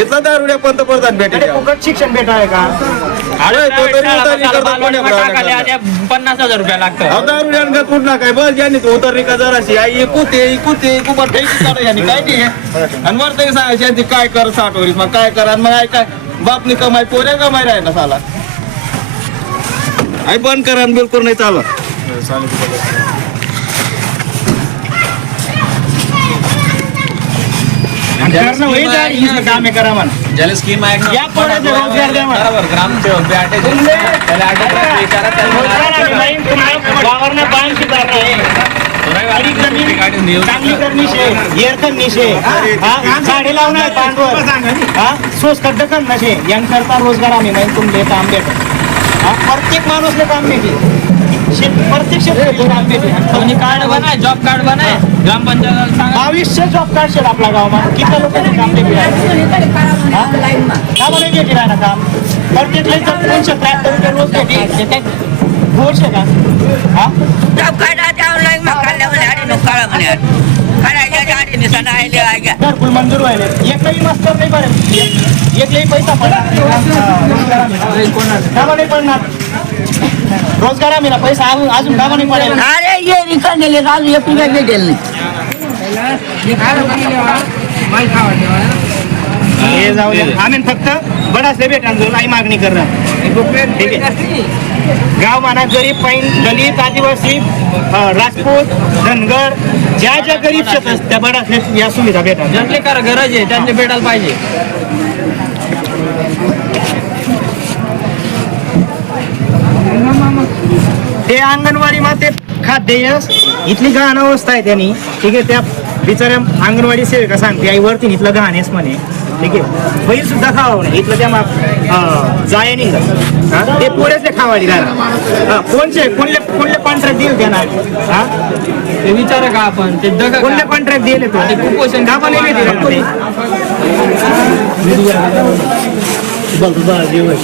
इथला दारुड्या पंतप्रधान भेटेल फुकट शिक्षण भेटाय का? अरे, तो तरी करतो? पन्नास हजार रुपये काय बस यांनी तो का जराशी आई काढा यांनी? काय नाही आणि वर तरी सांगायची यांची काय कर साठ वरीस? मग काय कर? मग आई काय बापनी कमाई पोऱ्या कमाई राहिला साला. आई बंद करा आणि बिलकुल नाही चालत. करणं होईल तर हीच कामे करा म्हणा ज्याला स्कीम आहे या पोराचं रोजगार द्या मला. बरोबर ग्रामसेवक बी अटॅच त्याला अटॅच विचारा रोजगार नाही, तुम्हाला सुधारणं आहे. गाडी चांगली करणी शे हा, झाडे लावणार पांडवर हा सोस खड्ड करणं शे यांकरता रोजगार आम्ही नाही तुमले काम भेट हा प्रत्येक माणूसले काम भेटे शेत प्रत्येक शेतकरी काम भेटे कोणी कार्ड बनाय जॉब कार्ड बनाय? ग्रामपंचायत सांगा. बावीसशे जॉब कार्ड शेत आपला गावात किती लोकांनी काम ते भेटी काम प्रत्येक लई जर दोनशे त्र्याहत्तर रुपये रोज भेटी गोडशे का? हा? जब काढायच्या ऑनलाईन मग काढल्या म्हणे आणि नको काढा म्हणे. घरकुल मंजूर व्हायले. एकही मास्तर नाही बरं. एकही पैसा पडणार? रोजगार ना पैसा अजून अजून कामा नाही पडेल अरे ये निकाल नेले अजून एक रुपया भेटेल नाही. हे जाऊ आम्ही फक्त बडासले भेटा जो नाही मागणी करणार. ठीक आहे. गाव म्हणा गरीब पैन दलित आदिवासी राजपूत धनगर ज्या ज्या गरीब शेत त्या बडासले या सुविधा भेटा ज्यांचे कर गरज आहे त्यांचे भेटायला पाहिजे. ते अंगणवाडी मध्ये खाद्य इथली घाण अवस्था आहे त्यांनी. ठीक आहे त्या बिचाऱ्या अंगणवाडी सेविका सांगते आई वरती इथलं घाण आहेस म्हणे. ठीक आहे. बैल सुद्धा खावा म्हणे. इथलं त्या जाय नाही हा? ते पोळ्यातले खावाडी घाला कोणचे? कोणले कोणले कॉन्ट्रॅक्ट दिले त्यांना? हा? ते विचारा का आपण? ते दगा कोणले? कॉन्ट्रॅक्ट दिले तो? ते कुपोषण का पण नाही दिले